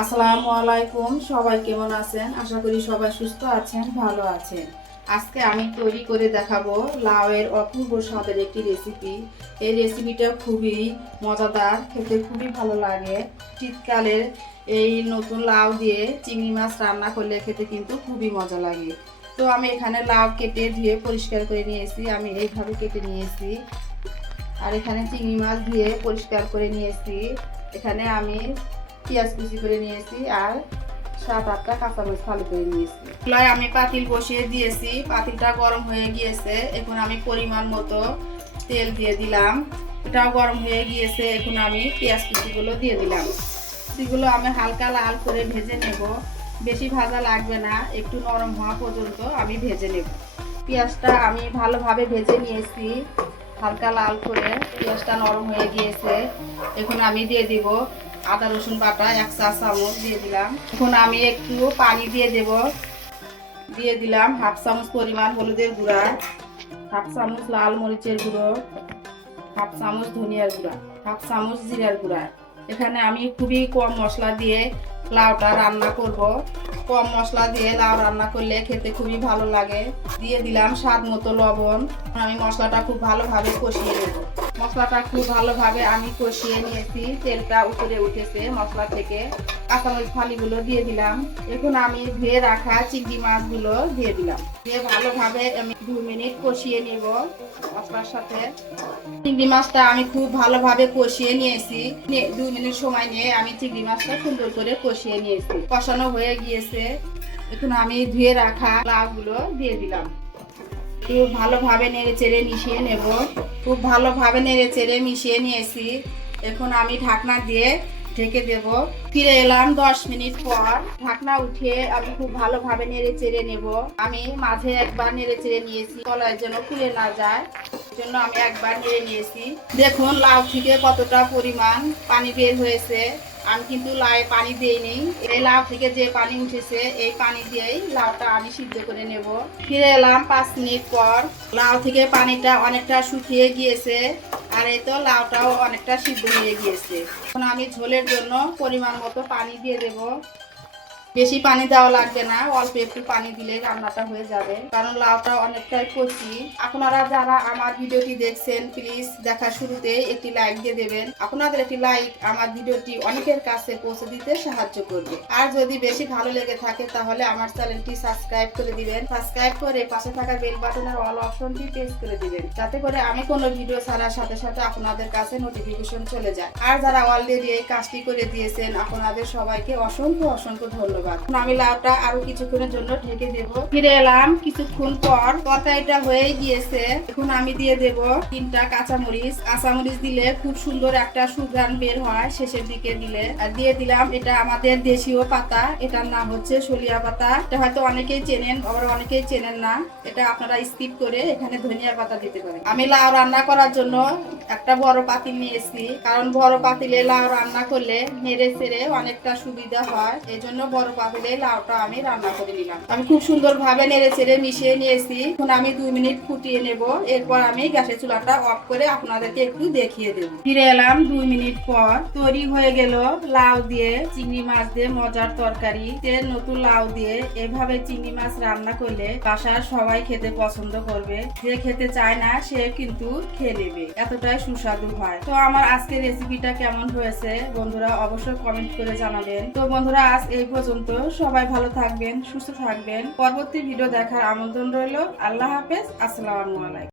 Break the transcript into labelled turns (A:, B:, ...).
A: আসসালামু আলাইকুম, সবাই কেমন আছেন? আশা করি সবাই সুস্থ আছেন, ভালো আছেন। আজকে আমি তৈরি করে দেখাবো লাউয়ের অপূর্ব স্বাদের একটি রেসিপি এই রেসিপিটা খুবই মজাদার, খেতে খুবই ভালো লাগে। শীতকালে এই নতুন লাউ দিয়ে চিংড়ি মাছ রান্না করলে খেতে কিন্তু খুবই মজা লাগে। তো আমি এখানে লাউ কেটে ধুয়ে পরিষ্কার করে নিয়েছি, আমি এইভাবে কেটে নিয়েছি। আর এখানে চিংড়ি মাছ ধুয়ে পরিষ্কার করে নিয়েছি। এখানে আমি পেঁয়াজ কুচি করে নিয়েছি আর সাত আটটা কাঁচামরিচ ফালি করে নিয়েছি। চুলায় আমি পাতিল বসিয়ে দিয়েছি, পাতিলটা গরম হয়ে গিয়েছে। এখন আমি পরিমাণ মতো তেল দিয়ে দিলাম। এটাও গরম হয়ে গিয়েছে, এখন আমি পেঁয়াজ কুচিগুলো দিয়ে দিলাম। কুচিগুলো আমি হালকা লাল করে ভেজে নেব। বেশি ভাজা লাগবে না, একটু নরম হওয়া পর্যন্ত আমি ভেজে নেব। পেঁয়াজটা আমি ভালোভাবে ভেজে নিয়েছি। হালকা লাল করে পেঁয়াজটা নরম হয়ে গিয়েছে। এখন আমি দিয়ে দিব আদা, রসুন বাটা, এক চা চামচ দিয়ে দিলাম। এখন আমি একটু পানি দিয়ে দেব। দিয়ে দিলাম হাফ চামচ পরিমাণ হলুদের গুঁড়া, হাফ চামচ লাল মরিচের গুঁড়ো, হাফ চামচ ধনিয়ার গুঁড়া, হাফ চামচ জিরার গুঁড়া। এখানে আমি খুবই কম মশলা দিয়ে লাউটা রান্না করব। কম মশলা দিয়ে লাউ রান্না করলে খেতে খুবই ভালো লাগে। দিয়ে দিলাম স্বাদ মতো লবণ। আমি মশলাটা খুব ভালোভাবে কষিয়ে নেব। মশলাটা খুব ভালোভাবে আমি কষিয়ে নিয়েছি। তেলটা উপরে উঠেছে মশলা থেকে। কাঁচামরিচ ফালিগুলো দিয়ে দিলাম। এখন আমি ধুয়ে রাখা চিংড়ি মাছগুলো দিয়ে দিলাম। দিয়ে ভালোভাবে আমি দু মিনিট কষিয়ে নেব মশলার সাথে। চিংড়ি মাছটা আমি খুব ভালোভাবে কষিয়ে নিয়েছি। নিয়ে দুই মিনিট সময় নিয়ে আমি চিংড়ি মাছটা সুন্দর করে কষিয়ে নিয়েছি। কষানো হয়ে গিয়েছে। এখন আমি ধুয়ে রাখা লাউগুলো দিয়ে দিলাম। খুব ভালোভাবে নেড়ে চেড়ে মিশিয়ে নেব। খুব ভালোভাবে নেড়ে চেড়ে মিশিয়ে নিয়েছি। এখন আমি ঢাকনা দিয়ে ঢেকে দেব। ফিরে এলাম দশ মিনিট পর। ঢাকনা উঠিয়ে আমি খুব ভালোভাবে নেড়ে চেড়ে নেব। আমি মাঝে একবার নেড়ে চেড়ে নিয়েছি। তলায় যেন খুলে না যায় জন্য আমি একবার নেড়ে নিয়েছি। দেখুন, লাউ থেকে কতটা পরিমাণ পানি বের হয়েছে। আমি কিন্তু লাই পানি দিইনি। এই লাউ থেকে যে পানি উঠেছে, এই পানি দিয়েই লাউটা আমি সিদ্ধ করে নেব। ফিরে এলাম পাঁচ মিনিট পর। লাউ থেকে পানিটা অনেকটা শুকিয়ে গিয়েছে, আর এই তো লাউটাও অনেকটা সিদ্ধ হয়ে গিয়েছে। এখন আমি ঝোলের জন্য পরিমাণ মতো পানি দিয়ে দেব। বেশি পানি দেওয়া লাগবে না, অল্প একটু পানি দিলে রান্নাটা হয়ে যাবে। কারণ লাউটা অনেকটাই কচি। আপনারা যারা আমার ভিডিওটি দেখছেন প্লিজ দেখা শুরুতে একটি লাইক দিয়ে দেবেন। আপনাদের একটি লাইক আমার ভিডিওটি অনেকের কাছে পৌঁছে দিতে সাহায্য করবে। আর যদি বেশি ভালো লেগে থাকে, তাহলে আমার চ্যানেলটি সাবস্ক্রাইব করে দিবেন। সাবস্ক্রাইব করে পাশে থাকা বেল বাটনের অল অপশনটি প্রেস করে দিবেন। যাতে করে আমি কোনো ভিডিও ছাড়ার সাথে সাথে আপনাদের কাছে নোটিফিকেশন চলে যায়। আর যারা অলরেডি এই কাজটি করে দিয়েছেন, আপনাদের সবাইকে অসংখ্য অসংখ্য ধন্যবাদ। এখন আমি লাউটা আরও কিছুক্ষণের জন্য ঢেকে দেব। ফিরে এলাম কিছুক্ষণ পর। তরকারিটা হয়ে গিয়েছে। এখন আমি দিয়ে দেব তিনটা কাঁচামরিচ। কাঁচামরিচ দিলে খুব সুন্দর একটা সুঘ্রাণ বের হয় শেষের দিকে দিলে। আর দিয়ে দিলাম এটা আমাদের দেশীয় পাতা। এটার নাম হচ্ছে সলিয়া পাতা। এটা হয়তো অনেকেই চেনেন, আবার অনেকেই চেনেন না। এটা আপনারা স্কিপ করে এখানে ধনিয়া পাতা দিতে পারেন। আমি লাউ রান্না করার জন্য একটা বড় পাতিল নিয়েছি কারণ বড় পাতিলে লাউ রান্না করলে নেড়ে চেড়ে অনেকটা সুবিধা হয়। এই জন্য বড় আমি খুব সুন্দর ভাবে নেড়ে চেড়ে মিশিয়ে নিয়েছি। এখন আমি দুই মিনিট ফুটিয়ে নেব। এরপর আমি গ্যাসের চুলাটা অফ করে আপনাদেরকে একটু দেখিয়ে দেব। ফিরে এলাম দুই মিনিট পর। তৈরি হয়ে গেল লাউ দিয়ে চিংড়ি মাছ দিয়ে মজার তরকারি। তেল নতুন লাউ দিয়ে এভাবে চিংড়ি মাছ রান্না করলে বাসার সবাই খেতে পছন্দ করবে। যে খেতে চায় না, সে কিন্তু খেয়ে নেবে। এতটাই সুস্বাদু হয়। তো আমার আজকের রেসিপিটা কেমন হয়েছে? বন্ধুরা অবশ্যই কমেন্ট করে জানাবেন। তো বন্ধুরা, আজ এই পর্যন্ত সবাই ভালো থাকবেন, সুস্থ থাকবেন। পরবর্তী ভিডিও দেখার আমন্ত্রণ রইল। আল্লাহ হাফেজ, আসসালামু আলাইকুম।